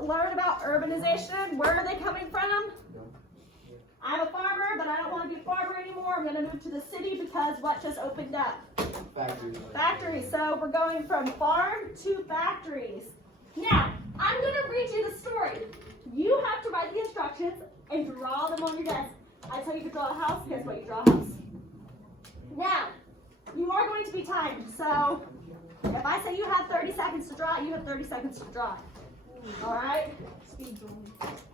to learn about urbanization. Where are they coming from? I'm a farmer, but I don't want to be a farmer anymore. I'm going to move to the city because what just opened up? Factories. Factories. So we're going from farm to factories. Now, I'm going to read you the story. You have to write the instructions and draw them on your desk. I tell you to draw a house, guess what? You draw a house. Now, you are going to be timed. So if I say you have 30 seconds to draw it, you have 30 seconds to draw it. All right? Speed drawing.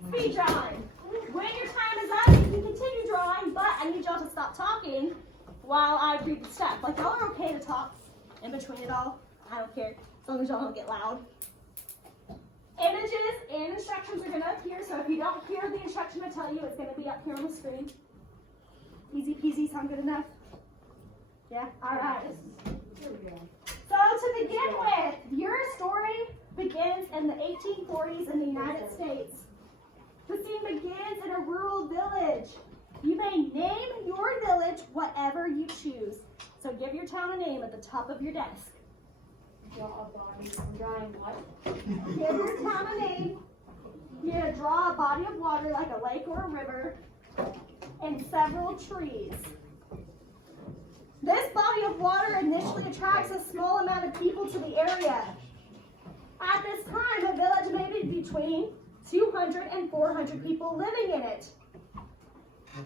Speed drawing. When your time is up, you can continue drawing, but I need y'all to stop talking while I read the steps. Like, y'all are okay to talk in between it all. I don't care, as long as y'all don't get loud. Images and instructions are going to appear, so if you don't hear the instruction I tell you, it's going to be up here on the screen. Easy peasy, sound good enough? Yeah? All right. So to begin with, your story begins in the 1840s in the United States. The scene begins in a rural village. You may name your village whatever you choose. So give your town a name at the top of your desk. Draw a body. I'm drawing what? Give your town a name. You're going to draw a body of water like a lake or a river and several trees. This body of water initially attracts a small amount of people to the area. At this time, a village may be between 200 and 400 people living in it.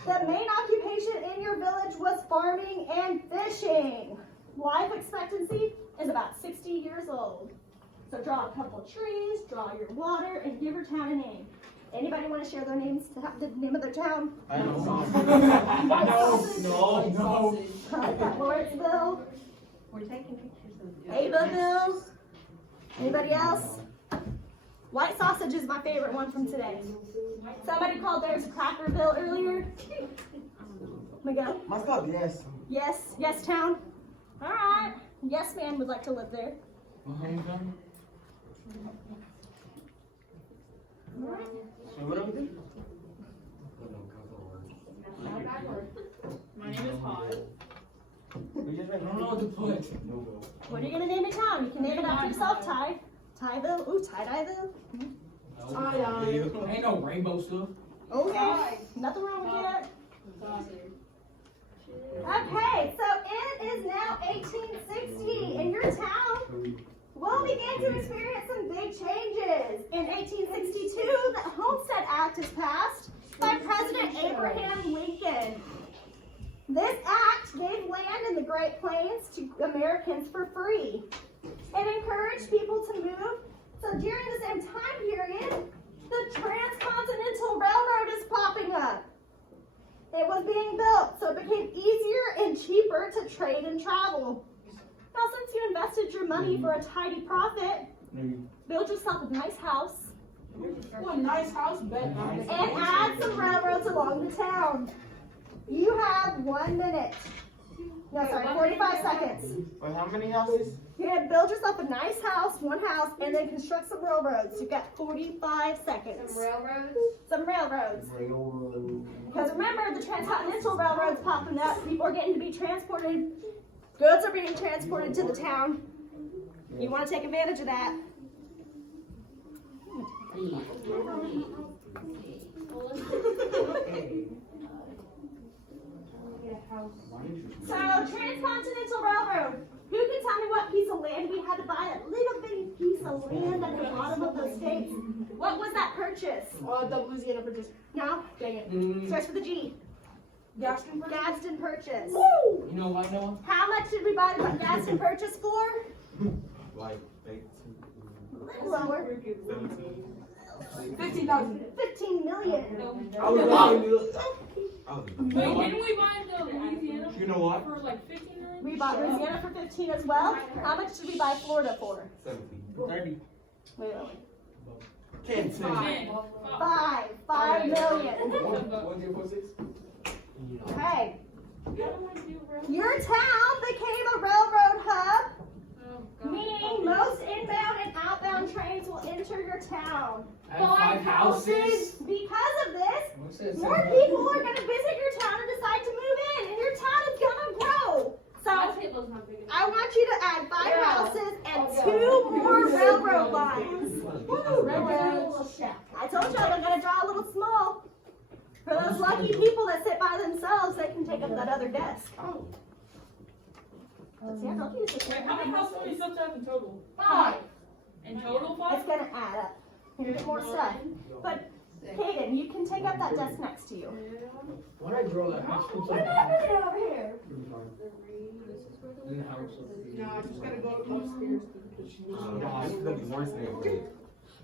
The main occupation in your village was farming and fishing. Life expectancy is about 60 years old. So draw a couple of trees, draw your water, and give your town a name. Anybody want to share their names, the name of their town? I know. No. Lawrenceville. We're taking pictures of Avaville. Anybody else? White sausage is my favorite one from today. Somebody called theirs Crackerville earlier. We go. Mine's called Yes. Yes, yes town. All right. Yes man would like to live there. All right. So what do we do? My name is Hod. We just went. I don't know what to put. What are you gonna name your town? You can name it after yourself. Ty. Tyville. Ooh, Tie-Dyeville. Ain't no rainbow stuff. Okay. Nothing wrong with that. Okay, so it is now 1860, and your town will begin to experience some big changes. In 1862, the Homestead Act is passed by President Abraham Lincoln. This act gave land in the Great Plains to Americans for free. It encouraged people to move. So during the same time period, the Transcontinental Railroad is popping up. It was being built, so it became easier and cheaper to trade and travel. Now, since you invested your money for a tidy profit, build yourself a nice house What a nice house, bet. and add some railroads along the town. You have 1 minute. No, sorry, 45 seconds. Wait, how many houses? You're going to build yourself a nice house, one house, and then construct some railroads. You've got 45 seconds. Some railroads. Some railroads. Because remember, the Transcontinental Railroad's popping up. People are getting to be transported. Goods are being transported to the town. You want to take advantage of that. So, Transcontinental Railroad. Who can tell me what piece of land we had to buy? A little bitty piece of land at the bottom of the states. What was that purchase? The Louisiana Purchase. No? Dang it. Starts with a G. Gadsden Purchase. Gadsden Purchase. You know what, Noah? How much did we buy the Gadsden Purchase for? Like, A little lower. 15,000. 15 million. I was wrong. Wait, didn't we buy the Louisiana You know what? for like 15 million? We bought Louisiana for 15 as well. How much did we buy Florida for? 30. Wait. 10. 10. 5 million. Okay. Your town became a railroad hub, meaning most inbound and outbound trains will enter your town. Five houses. Because of this, What's this? more people are going to visit your town and decide to move in, and your town is going to grow. So I want you to add 5 houses and 2 more railroad lines. Yeah, I told y'all they're gonna draw a little small. For those lucky people that sit by themselves, they can take up that other desk. Oh. See, I told you it's Wait, how many houses are you supposed to have in total? 5. In total, It's 5? gonna add up. Here's more stuff. But Hayden, you can take up that desk next to you. When I grow that house, What happened over here? in the house. No, I just gotta go upstairs. This is the worst neighborhood.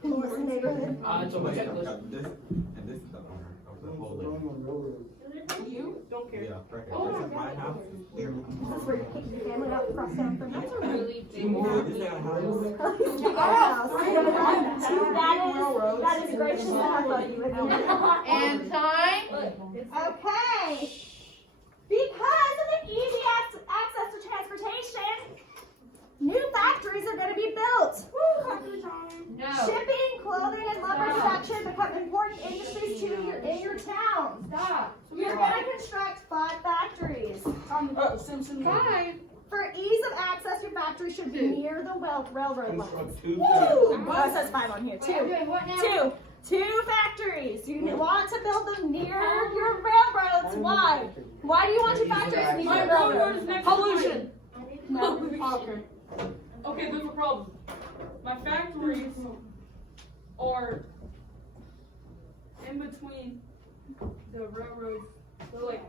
Morrison neighborhood. It's on my checklist. This and this is the owner of the whole living. You? Don't care. Yeah, right here. This is my house. This is where you kick your family out across town from here. Really Two more. This is our house. That is gracious enough of you. And time? Okay. Because of the easy access to transportation, new factories are going to be built. No. Shipping, clothing, and lumber production become important industries in your town. Stop. You're going to construct 5 factories. Simpson. For ease of access, your factory should be near the railroad lines. Construct 2 Woo! Oh, it says 5 on here. 2. 2 factories. You want to build them near your railroads. Why? Why do you want your factories near My your railroad railroads? is next Pollution. No. Okay. Okay, there's a problem. My factories are in between the railroads. So like,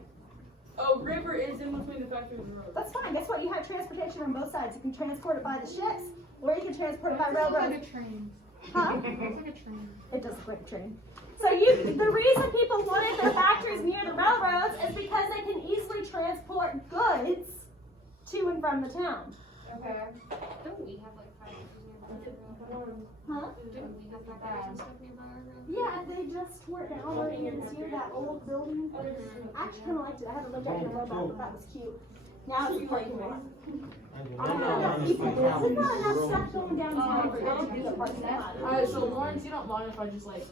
river is in between the factories and the roads. That's fine. Guess what? You have transportation on both sides. You can transport it by the ships, or you can transport it by railroad. train. Huh? It's like a train. It does look like a train. So the reason people wanted their factories near the railroads is because they can easily transport goods to and from the town. Okay. Don't we have like 5 years Huh? Don't we have like 5 years nearby our road? Yeah, they just tore it down right here. See that old building? I actually kind of liked it. I haven't looked at it in a while, but that was cute. Now it's parking lot. I don't know enough people. There's not enough stuff going downtown for them to do the parking lot. Alright, so Lawrence, you don't mind if I just like,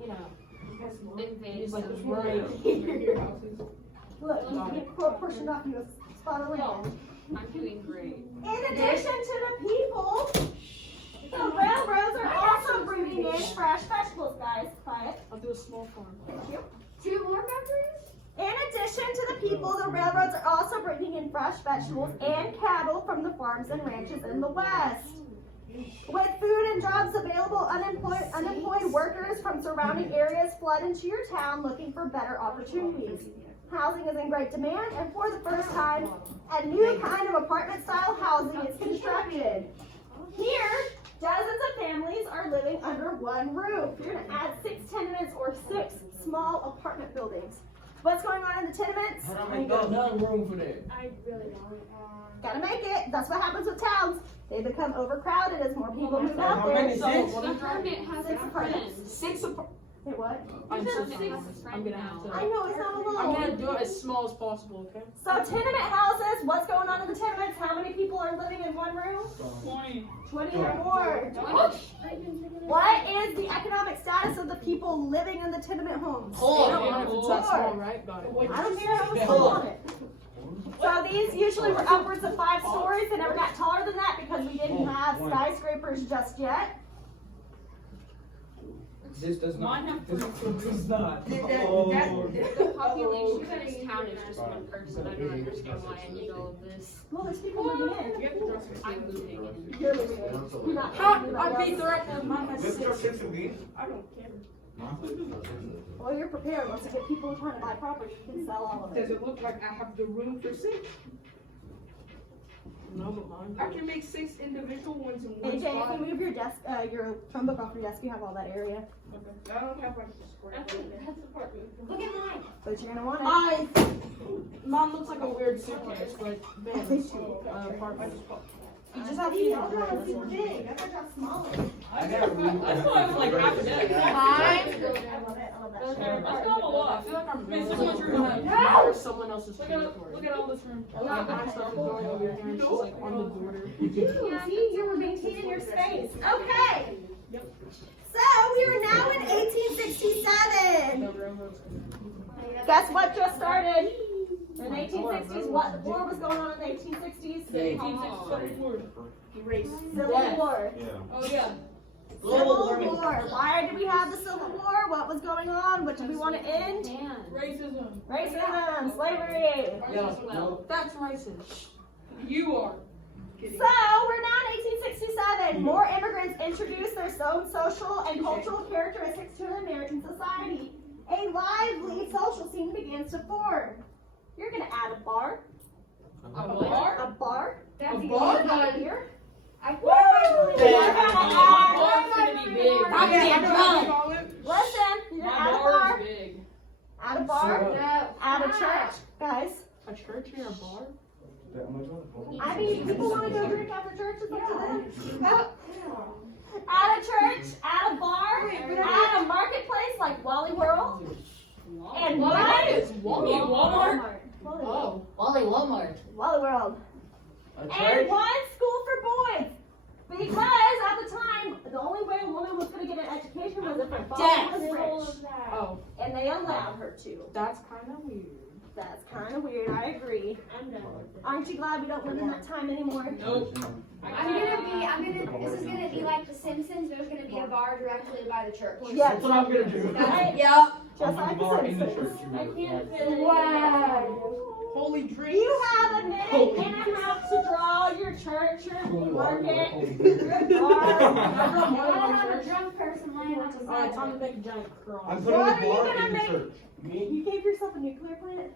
you know, Invade just like some. just right here your houses. Look, you can get a portion off you a spot of land. I'm doing great. In addition to the people, the railroads are also bringing in fresh vegetables, guys. Quiet. I'll do a small farm. Thank you. 2 more factories? In addition to the people, the railroads are also bringing in fresh vegetables and cattle from the farms and ranches in the West. With food and jobs available, unemployed workers from surrounding areas flood into your town looking for better opportunities. Housing is in great demand, and for the first time, a new kind of apartment-style housing is constructed. Here, dozens of families are living under one roof. You're going to add 6 tenements or 6 small apartment buildings. What's going on in the tenements? Ain't got none room for that. I really don't. Gotta make it. That's what happens with towns. They become overcrowded as more people move out How there. many? So, Six? what The I'm trying hermit has 6 a apartments. friend. 6 apart. Say what? I'm The so hermit sorry. has a I'm friend gonna have now. to. I know it's not I'm alone. gonna do it as small as possible, okay? So tenement houses, what's going on in the tenements? How many people are living in one room? 20. 20 or more. What is the economic status of the people living in the tenement homes? You don't mind if it's that Four. small, right? Got it. I don't care how much people on it. So these usually were upwards of 5 stories. They never got taller than that because we didn't have skyscrapers just yet. This does Mine not. have This 3. does not. Oh. The population of this town is just 1 person. I don't understand why I need all of this. Well, there's people moving in. I'm moving in. You're moving in. You're not Ha! moving I in. beat the record. Mine has This 6. your 6 again? I don't care. Well, you're prepared. Once you get people trying to buy property, you can sell all of Does it. it look like I have the room for 6? No, but mine. I can make 6 individual ones in one AJ, if spot. you move your desk, your phone book off your desk, you have all that area. I don't have like a square. Look at mine. But you're gonna want it. Mine looks like a weird suitcase, but man, apartment. You just have to use all that super big. I thought y'all smaller. I got room. That's why I was like half a day. I love it. I love that That's shit. not a I lot. feel like I'm Okay, so really much room. or someone else's Look territory. at all this room. Like, I started going over here and she's like on the border. See, you're maintaining your space. Okay. So we are now in 1867. The railroads. Guess what just started? In the 1860s, what war was going on in the 1860s? The 1864. Race. Civil War. Yeah. Oh yeah. Civil War. Why did we have the Civil War? What was going on? What did we want to end? Racism. Racism, slavery. Yeah, no. That's racist. You are. So we're now in 1867. More immigrants introduced their own social and cultural characteristics to the American society. A lively social scene begins to form. You're gonna add a bar. A bar? A bar. That's the bar? only one here. Woo! You're gonna My add. bar's gonna be big. I'm Yeah, drunk. call it. Listen, you're gonna My add a bar bar. is big. Add a bar. No. Add a church, guys. A church or a bar? I mean, people want to go drink after church. It's up to them. Add a church, add a bar, add a marketplace like Wally World, and What is Wally Walmart? Oh. Wally Walmart. Wally World. A And church? one school for boys. Because at the time, the only way a woman was going to get an education was if her father was rich. Oh, And they allowed her to. that's kind of weird. That's kind of weird, I agree. Aren't you glad we don't live in that time anymore? Nope. This is gonna be like The Simpsons. There's gonna be a bar directly by the church. Yes. That's what I'm gonna do. Right? Yep. Just like bar the in the Simpsons. church. I can't fit it. Wow. Holy drink. You have a minute and a half to draw your church, your market, your bar. I have a drunk person laying on the Alright, side. time to make a giant cross. I'm What putting are a you bar gonna in the make? church. You gave yourself a nuclear plant?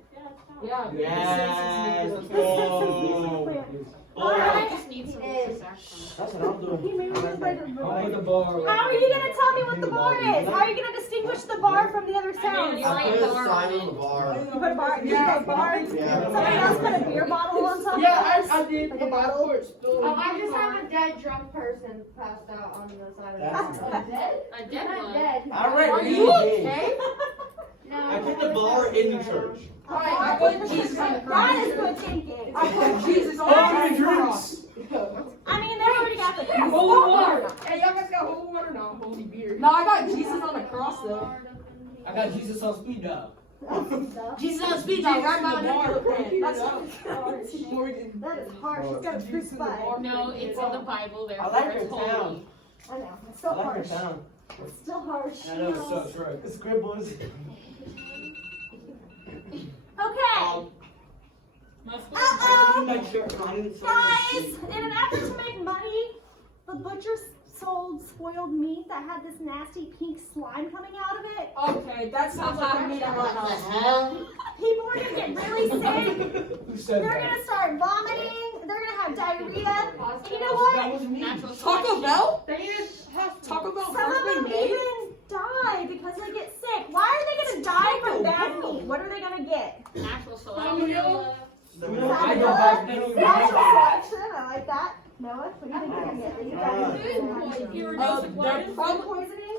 Yeah. Yes. The Simpsons nuclear plant. Alright. just needs some That's what I'm doing. He made me like a I'll put the bar. How are you gonna tell me what the bar is? How are you gonna distinguish the bar from the other sounds? I put a sign on the bar. You put a bar, you put a bar. Somebody else put a beer bottle on top of Yeah, this? I did. Like a bottle? Oh, I just have a dead drunk person passed out on the side of the That's- bar. Dead? A They're dead not one. dead. All right, Are we you need okay? No. I put the bar in the church. Alright, I put Jesus on the That cross. is good thinking. I put Jesus on How many the drinks? cross. I mean, they already got the Holy water. Hey, y'all guys got holy water? No, holy beer. No, I got Jesus on the cross though. I got Jesus on speed dial. Jesus on speed dial, right by the nuclear plant. That's Morgan. That is harsh. She's got a crucified. No, it's in the Bible, I therefore like your it's holy. town. I know. It's I still like harsh. your town. It's still harsh. I know, it sucks, right? The scribbles. Okay. I Uh-oh. make sure I'm Guys, in an effort to make money, the butcher sold spoiled meat that had this nasty pink slime coming out of it. Okay, that sounds like a meat at my What the house. hell? People are gonna get really sick. Who said They're that? gonna start vomiting. They're gonna have diarrhea. And you know what? That was me. Natural Taco selection. Bell? They need Taco Bell Some first of been them made? even die because they get sick. Why are they gonna die from bad meat? What are they gonna get? Natural Salmonella. selection. I go back then. Natural selection. I like that. Noah, what do you think they're gonna get? They get diarrhea. They're Food probably, poisoning?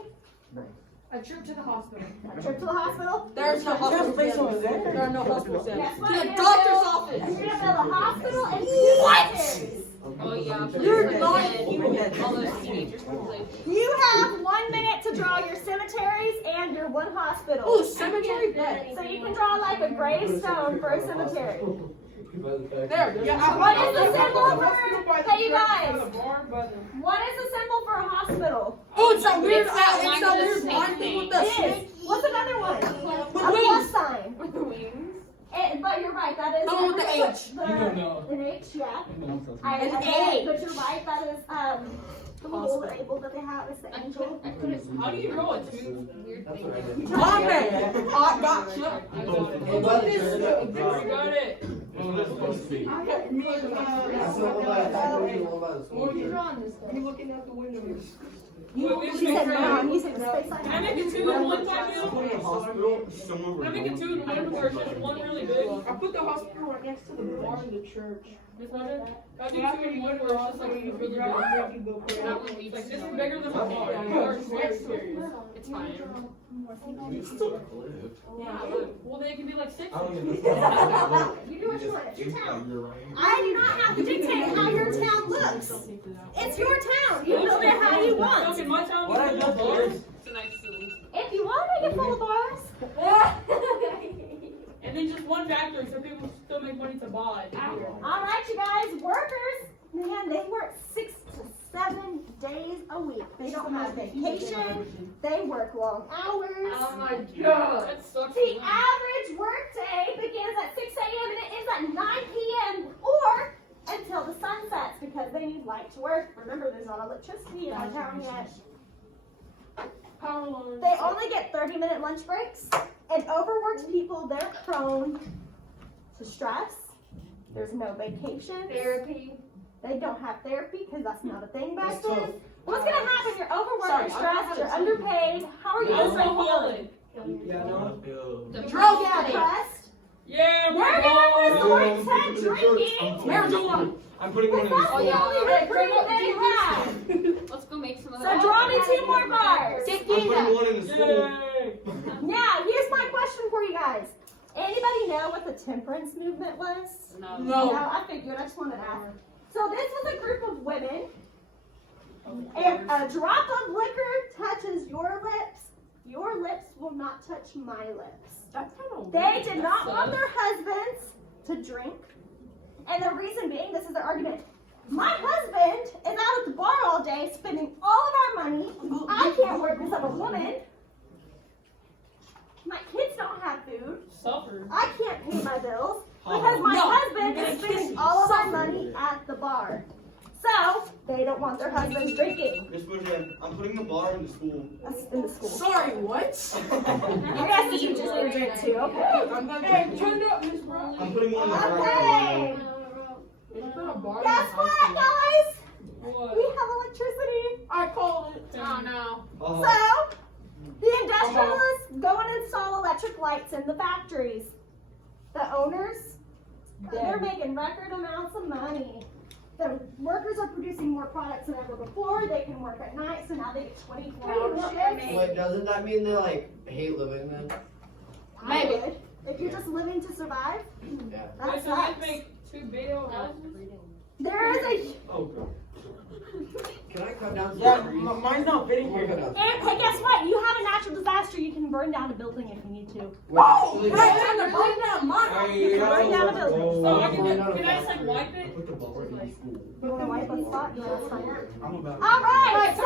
A trip to the hospital. A trip to the hospital? there's no hospital. Place over there. There are no hospitals there. Guess what? To You're the gonna doctor's build- office. You're gonna build a hospital and cemeteries. Oh yeah. You're not All those teenagers can live. You have 1 minute to draw your cemeteries and your one hospital. Oh, cemetery bed. So you can draw like a gravestone for a cemetery. There. Yeah, What is the symbol for? Hey, you guys. The bar by the. What is the symbol for a hospital? Oh, it's that weird, It's that it's line that with the weird snake line thing with the It snake. is. What's another one? With A plus wings. sign. With the wings. But you're right. That is. The one with the H. You don't know. An H, yeah. An But you're right. That is the little label that they have is the angel. How do you roll it, dude? Weird That's thing. what I did. Come man. I got you. I got it. That's what it's supposed to be. You looking out the window. Wait, we have to She make said sure- no. I'm using the space Can I sign. make it two in one time, Put dude? in a hospital, someone Can I make it two in one, or is just one really big? I put the hospital right next to the bar in the church. Just one? Can I do two in one, where it's just like really big? That would be Like this is bigger than my bar. Or it's very serious. It's fine. We still live. Yeah. Well, they can be like six. I don't even know. You do what you want. It's your town. You're right. I do not have to dictate how your town looks. It's your town. You build it how you want. Look, in my town, What I we got have bars, It's a nice city. If you want to make it full of bars. and then just one factory, so people still make money to buy. All right, you guys, workers, man, they work 6 to 7 days a week. They don't have vacation. They work long hours. Oh my god. That sucks. The average workday begins at 6 a.m. and it ends at 9 p.m. or until the sun sets because they need light to work. Remember, there's not electricity in our town yet. Power lines. They only get 30-minute lunch breaks, and overworked people, they're prone to stress. There's no vacation. Therapy. They don't have therapy because that's not a thing back That's then. tough. What's gonna happen? You're overworked, Sorry, you're I stressed, you're haven't underpaid. How are you gonna stay Alcoholic. feeling? Yeah, no. The Drunk, drug addict. depressed. Yeah, We're gonna resort to drinking. Marijuana. I'm putting one in That's the the school. only recruit they have. Let's go make some of So that. draw me 2 more bars. I'm putting one in the school. Yay. Now, here's my question for you guys. Anybody know what the temperance movement was? No. No. I figured. I just wanted to ask. So this was a group of women. If a drop of liquor touches your lips will not touch my lips. That's kind of They did not want their husbands to drink. And the reason being, this is their argument. My husband is out at the bar all day spending all of our money. I can't work because I'm a woman. My kids don't have food. Suffer. I can't pay my bills because my No, husband you're is gonna spending kiss all of my me. money at the bar. So they don't want their husbands drinking. Miss Woodhead, I'm putting the bar in the school. That's in the school. Sorry, what? I guess the teachers need to drink too. Okay. I'm not Hey, turn it up, Miss Brown. I'm putting one in the Okay. It's been a bar. Guess what, guys? What? We have electricity. I called it. Oh no. Oh, So the industrialists go and install electric lights in the factories. The owners, they're making record amounts of money. The workers are producing more products than ever before. They can work at night, so now they get 24-hour shifts. Wait, doesn't that mean they like hate living then? I would. If you're just living to survive, Yeah. that Wait, so sucks. they make 2 video houses? There is a oh, God. Can I cut down some Yeah, trees? mine's not fitting I'm gonna here. cut down And hey, guess what? You have a natural disaster. You can burn down a building if you need to. Oh, Wait, hey, I'm gonna burn down mine. You can burn down a building. So I Oh, can, no, can I just like no. wipe it? Put the bar in the school. You want to wipe a spot? Yeah, that's fine. I'm about All right, so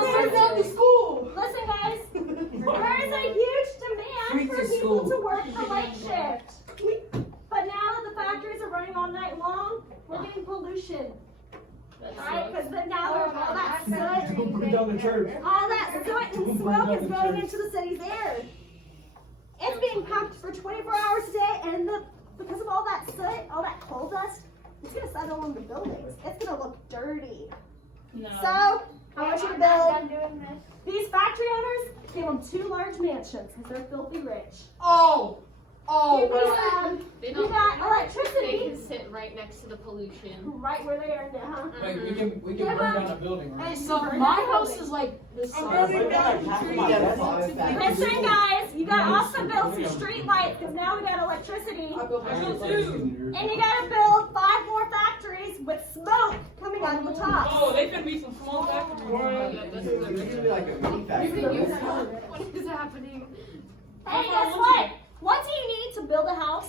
Burn down the school. listen, guys. There is a huge demand Freaks for in people school. to work the late shift. But now that the factories are running all night long, we're getting pollution. Right? Because then now there's all that soot. Burn down the church. All that soot and smoke is going into the city's air. It's being pumped for 24 hours a day, and because of all that soot, all that coal dust, it's going to settle on the buildings. It's going to look dirty. No. So, I want you to I'm not build done doing this. these factory owners, give them 2 large mansions because they're filthy rich. Oh. Oh, You bro. They you don't. got They electricity can sit right next to the pollution. right where they are now. Wait, we can burn down a building, right? Hey, so my house is like this I'm size. burning down Half of trees. my Yeah, desk. five factories. Listen, guys, you got to also build some street lights because now we got electricity. I built my I house. will too. And you got to build 5 more factories with smoke coming out of the top. Oh, they could be some small factories. Yeah, this is This could be like a mini factory. What is happening? Hey, guess what? What do you need to build a house?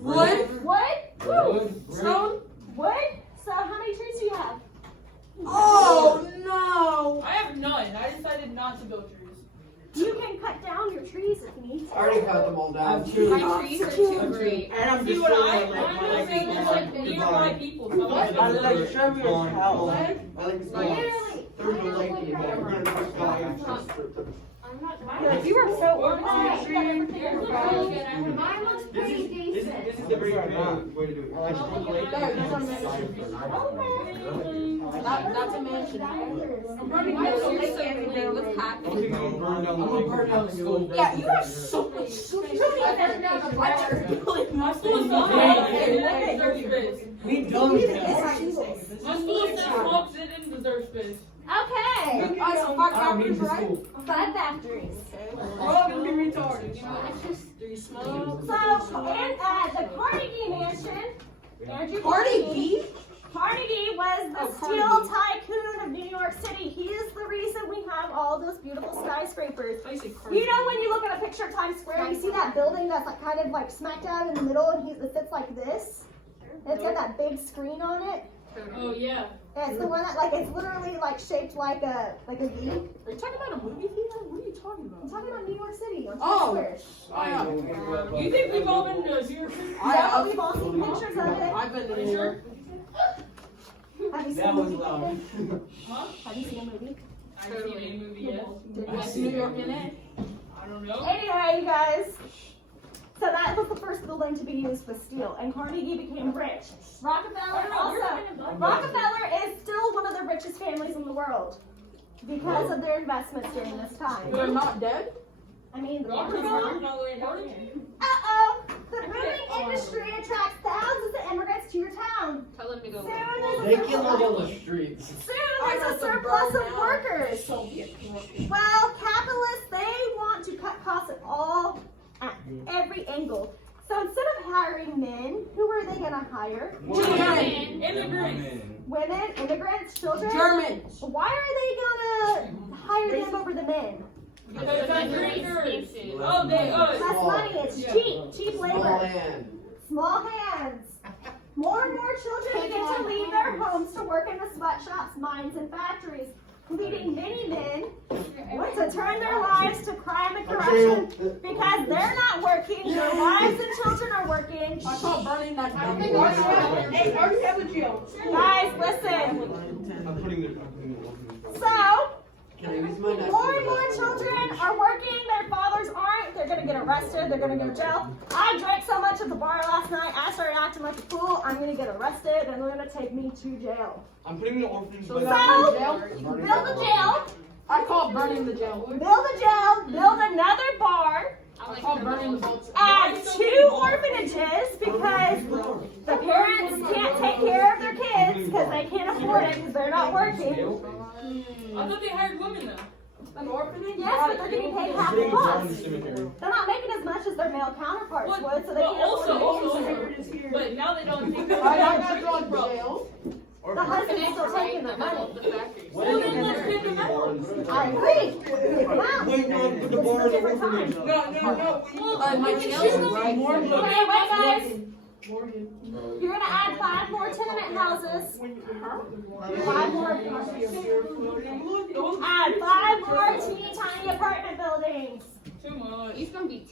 Wood. Wood? Wood, brick. Stone. Wood? So how many trees do you have? Oh no. I have none. I decided not to go trees. You can cut down your trees if you need I already to. cut them all down. I'm too. My trees are too great. And I'm See what I? destroying I'm gonna say there's like nearby people. So I like Trevor's house. I like this one. Literally. There's no lake anymore. We're gonna put guys. You are so Alright, you got everything. Mine looks pretty This decent. is the very good way to do it. I like to put the lake. That's a mansion. I'm running Why down is the yours lake so and clean? What's I'm happening? gonna burn down the I'm gonna lake. burn down the school. Yeah, you have so much space. My school is so high. It deserves space. We done that. My school is so small. It didn't deserve space. Okay. Alright, so 5 I don't factories, need the right? school. 5 factories. We're all gonna be retarded. You know, it's just. Do you smoke? So, and the Carnegie Mansion, Andrew Carnegie? Carnegie was the Oh, steel Carnegie. tycoon of New York City. He is the reason we have all those beautiful skyscrapers. I say You know when you look at a picture of Times Square, you see that building that's like kind of like smack dab in the middle and it sits like this? And it's got that big screen on it. Oh yeah. It's the one that like it's literally like shaped like a V. Are you talking about a movie theater? What are you talking about? I'm talking about New York City on Oh. Times Square. Oh, yeah. You think we've all been to New York City? Yeah, we've all seen pictures of it. I've been Are to you New sure? York. Have you seen That the was movie? loud. David? Huh? Have you seen a movie? I've seen a movie, yes. What's New York in it? I don't know. Anyway, you guys. So that was the first building to be used with steel, and Carnegie became rich. Rockefeller is still one of the richest families in the world because of their investments during this time. They're not dead? I mean, the Rockefeller? No, wait, Howard? Uh-oh! The booming industry attracts thousands of immigrants to your town. Tell them to go. They can live on the streets. Soon there's a surplus of workers. Soviet corruption. Well, capitalists, they want to cut costs at every angle. So instead of hiring men, who are they going to hire? Women. Immigrants. Women, immigrants, children? Germans. Why are they going to hire them over the men? Because that's racist. Expensive. Oh, they, Less oh. money, it's cheap Small labor. land. Small hands. More and more children begin to leave their homes to work in the sweatshops, mines, and factories, leading many men to turn their lives to crime and corruption because they're not working, their wives and children are working. I call burning that down. Hey, already have a jail. Guys, listen. I'm putting the So, Can I use my knife? more and more children are working, their fathers aren't, they're gonna get arrested, they're gonna go to jail. I drank so much at the bar last night, I started acting like a fool, I'm gonna get arrested, and they're gonna take me to jail. I'm putting the orphans. So by that's the- jail? Build a jail, I call burning the jail. build another bar, I call burning the boats. add 2 orphanages because the parents can't take care of their kids because they can't afford it because they're not working. I thought they hired women though. An orphanage? Yes, but they're getting paid half the Getting down in the cost. cemetery. They're not making as much as their male counterparts Well, would, so they but can't also, afford it. but now they don't think that. I got to go to jail. The husband's still taking their money. The factories. Well, then let's get them out. I agree. Kick them out. Wait, no, put the This bar is a in the different orphanage. time. No. Well, My we can jail choose is them. right here. Okay, wait, guys. Morgan. You're gonna add 5 more tenement houses. 5 more. Add 5 more teeny tiny apartment buildings. Too much. He's gonna be.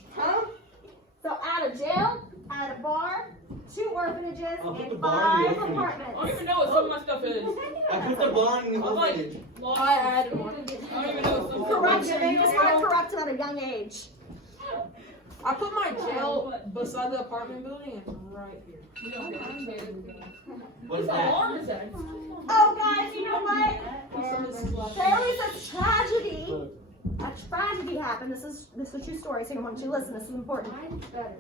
So add a jail, add a bar, 2 orphanages, I'll put the and bar in the 5 orphanage. I don't apartments. even know what some of my stuff is. I put the bar in the I'm like, orphanage. lost. I added one. I don't even know what some Corruption. They just got corrupted at a young age. I put my jail beside the apartment building. It's right here. What is How that? hard is that? Oh, guys, you know what? So this is left. There was a tragedy. A tragedy happened. This is a true story, so I want you to listen. This is important.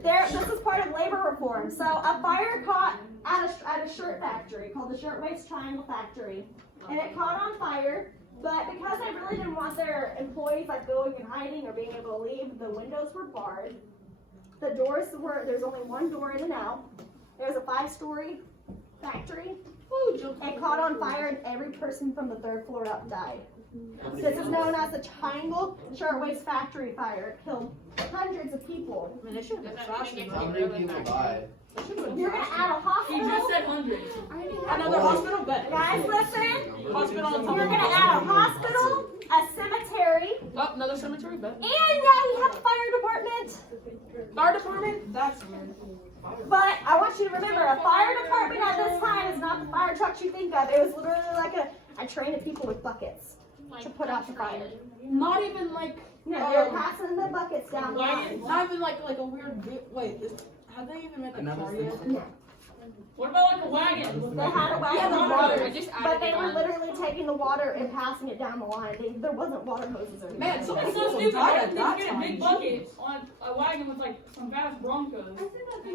This is part of labor reform. So a fire caught at a shirt factory called the Shirtwaist Triangle Factory, and it caught on fire. But because they really didn't want their employees like going and hiding or being able to leave, the windows were barred. The doors there's only one door in and out. There was a 5-story factory. It caught on fire and every person from the 3rd floor up died. This is known as the Triangle Shirtwaist Factory Fire. It killed hundreds of people. I mean, they should have been Does that mean faster. they get How many people died? They should have been You're gonna add a He hospital. just said hundreds. Another hospital bed. Guys, listen. Hospital on top You're of gonna add a hospital, a cemetery, Oh, another cemetery bed. and now you have a fire department. Fire department? That's weird. But I want you to remember, a fire department at this time is not the fire trucks you think of. It was literally like a train of people with buckets to put out the fire. Not even like. No, they're passing the buckets down the line. Not even like a weird. Wait, have they even met the car yet? What about like a wagon? They had a wagon Yeah, the of water. water, Just but added they it were on. literally taking the water and passing it down the line. There wasn't water hoses or anything. Man, so many It's so people stupid. died Why at didn't that they get a big time. bucket on a wagon with like some fast Broncos? And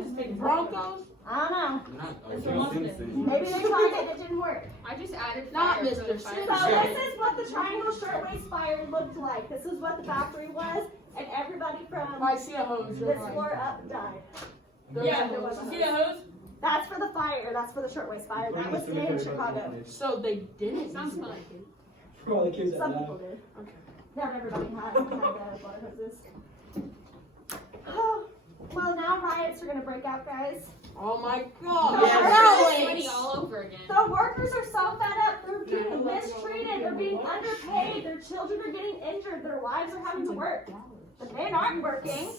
just take it. Broncos? I don't know. It's a Mustang. Maybe they tried it, it didn't work. I just added Not fire for Mr. the So fire. this is what the Triangle Shirtwaist Fire looked like. This is what the factory was, and everybody from I see a hose. this floor up died. Yeah, There was a see the hose. hose? That's for the fire. That's for the Shirtwaist Fire. That was in Chicago. So they didn't. Sounds fun. For all the kids that Some laugh. people did. Okay. Not everybody had water hoses. Well, now riots are gonna break out, guys. Oh my The god. workers- Sweaty all over again. The workers are so fed up. They're being mistreated. They're being underpaid. Their children are getting injured. Their wives are having to work. The men aren't working.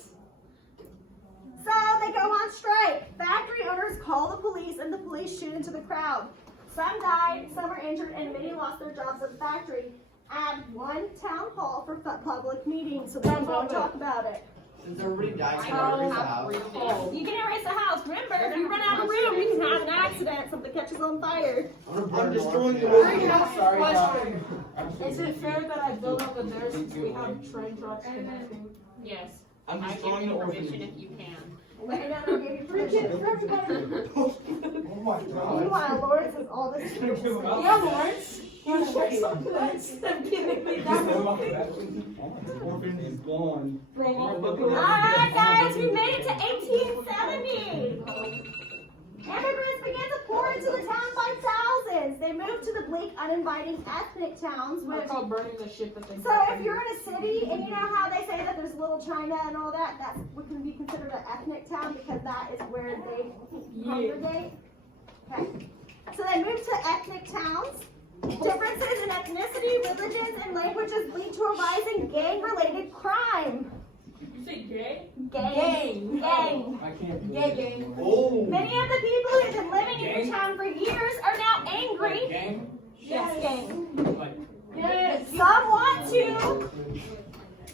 So they go on strike. Factory owners call the police and the police shoot into the crowd. Some died, some were injured, and many lost their jobs at the factory. At one town hall for public meeting so they can go and talk about it. Since everybody died, I can don't erase the have house. roofing. You can erase the house. Remember, if you run out of room, you can have an accident. Something catches on fire. I'm destroying the Sorry, orphanage. question. Is it fair that I build over there since we have train tracks connecting? Yes. I'm I give destroying the you permission orphanage. if you can. Let me know they'll give you permission. Oh my god. Meanwhile, Lawrence is all this. Yeah, Lawrence. You should something. I'm kidding me. Orphan is gone. Alright guys, we made it to 1870. Immigrants began to pour into the town by thousands. They moved to the bleak, uninviting ethnic towns, We're which called burning the shit that they so if you're in a city and you know how they say that there's Little China and all that, that's what can be considered an ethnic town because that is where they congregate. Okay. So they moved to ethnic towns. Differences in ethnicity, religions, and languages lead to a rise in gang-related crime. You say gay? Gang. I can't. gang. Oh. Many of the people who have been living in the town for years are now angry. Gang? Yes, gang. Like, Yes. Some want to.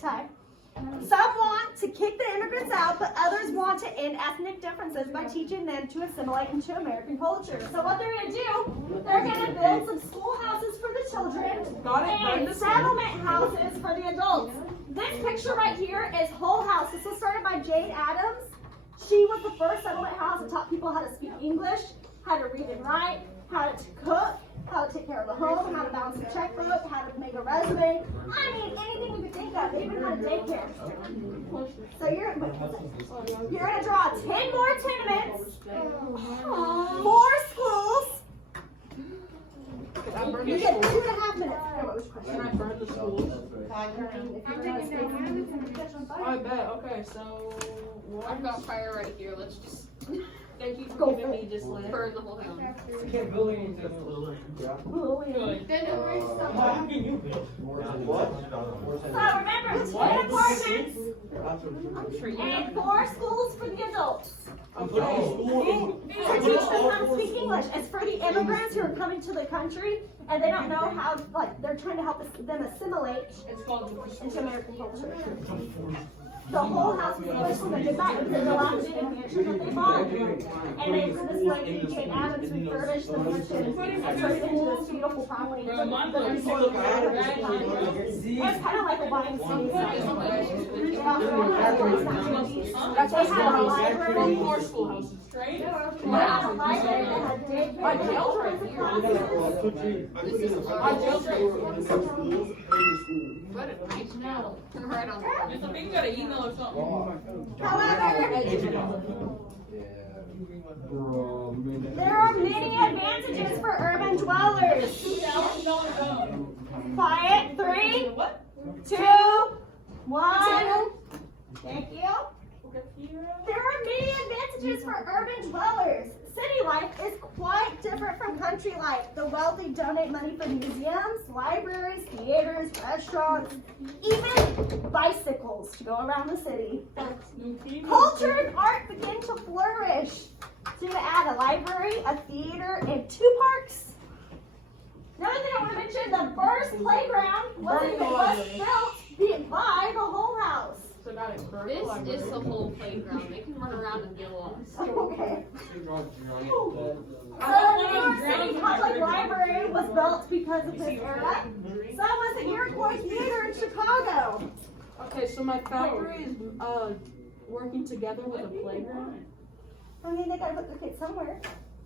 Sorry. Some want to kick the immigrants out, but others want to end ethnic differences by teaching them to assimilate into American culture. So what they're going to do, they're going to build some schoolhouses for the children Got it? Burn and the settlement houses for the adults. This picture right here is Whole House. This was started by Jane Addams. She was the first settlement house that taught people how to speak English, how to read and write, how to cook, how to take care of a home, how to balance a checkbook, how to make a resume. I mean, anything you could think of. They even had a daycare. So you're gonna draw 10 more tenements, 4 schools. Can I burn You the get schools? 2.5 minutes. Okay, what was your Can I question? burn the schools? I If bet. Okay, so I've got fire right here. Let's just thank you for Go giving for me this land. burn the whole town. we can't build anything. Good. How can you build? So remember, 10 apartments I'm sure you and know. 4 schools for the adults. I'm putting a school in. To teach them how to speak English. It's for the immigrants who are coming to the country and they don't know how, like, they're trying to help them assimilate It's called into American culture. The whole house was English when they did that because the last big mansion that they bought. And they for this lady, Jane Addams, refurbished the mansion and turned it into this beautiful property. Bro, my book is It was kind of like a YMCA. That's They what had a library. 4 schoolhouses. straight. They had a library, they had daycare. My jail's right here. My jail's right here. What a nice now. Right on Just I think you got an email or something. However, there are many advantages for urban dwellers. Quiet. 3, 2, 1. Thank you. There are many advantages for urban dwellers. City life is quite different from country life. The wealthy donate money for museums, libraries, theaters, restaurants, even bicycles to go around the city. Culture and art begin to flourish. So you add a library, a theater, and 2 parks. Another thing I want to mention, the first playground was built by the Whole House. So got it burnt. This is the whole playground. They can run around and get lost. Okay. So I the New York City Public Library was built because of this era. So was the Iroquois Theater in Chicago. Okay, so my factory is working together with a playground. I mean, they gotta put the kids somewhere.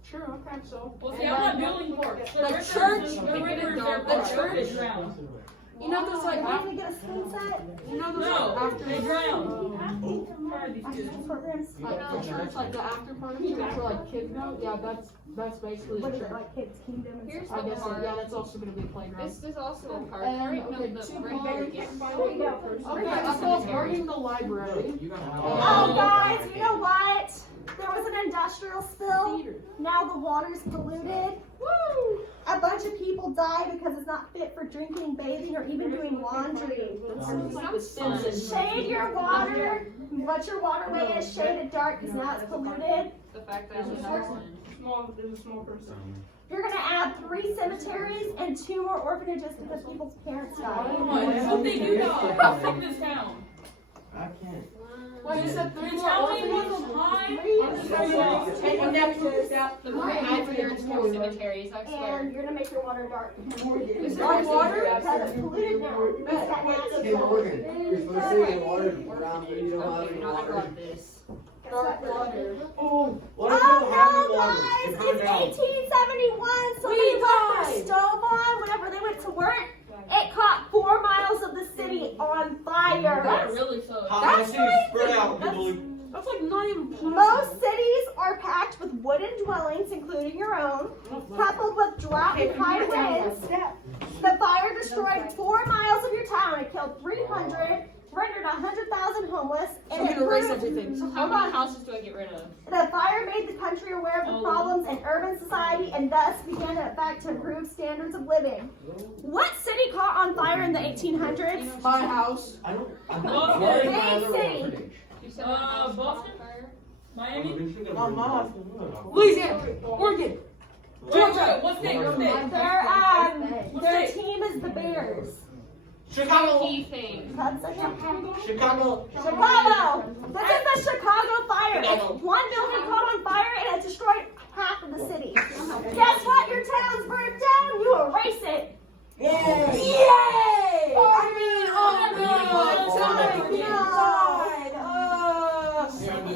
Sure, okay, so. Well, see, I'm not building for it. The church- The river is there the for church- it drowned. You know those like Why did we get a swing set? you know those No, after they drowned. Sorry, these After kids. school programs. the church, like the after party for like kids go. Yeah, that's basically What the is it, church. like Kids Kingdom and Here's stuff? I the guess park. yeah, that's also gonna be a playground. This is also a park. And Right? No, okay, the 2 right there. parks. Yeah. There you go. Okay, I'm going burning the library. Oh, guys, you know what? there was an industrial spill. Now the water's polluted. Woo! A bunch of people die because it's not fit for drinking, bathing, or even doing laundry. Shade your water. What your waterway is, shade it dark because now it's polluted. The fact that it's a small person. You're gonna add 3 cemeteries and 2 more orphanages because people's parents died. Oh my, hope they do that. Fuck this town. I can't. What is it? The town was high. And next is that. The more you add for your cemeteries, I swear. And you're gonna make your water dark. Is Dark it water water? because it's polluted now. It's got natural Hey Morgan, you're supposed to get water around here. You don't have Okay, any you're not water. about this. Dark water. Oh, what Oh if you don't have any no, water? guys! It burned It's down. 1871. Somebody left their stove on whenever they went to work. It caught 4 miles of the city on fire. That really sucks. Hot, the city's spread out. People. That's like not even possible. Most cities are packed with wooden dwellings, including your own, coupled with drought and high winds. The fire destroyed 4 miles of your town. It killed 300, rendered 100,000 homeless, and I'm it gonna erase proved- everything. So how many houses do I get rid of? The fire made the country aware of the problems in urban society and thus began to affect to improve standards of living. What city caught on fire in the 1800s? My house. I don't. Boston. Worry Big about other city. orphanage. You said my house was Boston? on fire? Miami? Not my house. Louisiana. Oregon. Wait, what state? What state? Their team is the Bears. Chicago. Key thing. Cubs, I think. Chicago. Chicago! This is the Chicago fire. Chicago. One building caught on fire and it destroyed half of the city. Guess what? Your town's burnt down. You erase it. Yay! Yay! I mean, oh Oh no!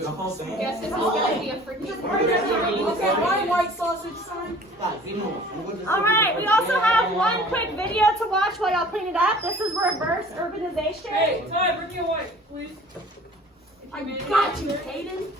The whole thing. Guess this is gonna be a freaking Okay, my white sausage sign. All right, we also have one quick video to watch while y'all clean it up. This is reverse urbanization. Hey, Ty, bring me a white, please. I got you, Hayden.